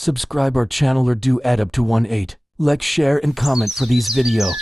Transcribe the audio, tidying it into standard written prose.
Subscribe our channel or do add up to 1-8. Like, share and comment for these video.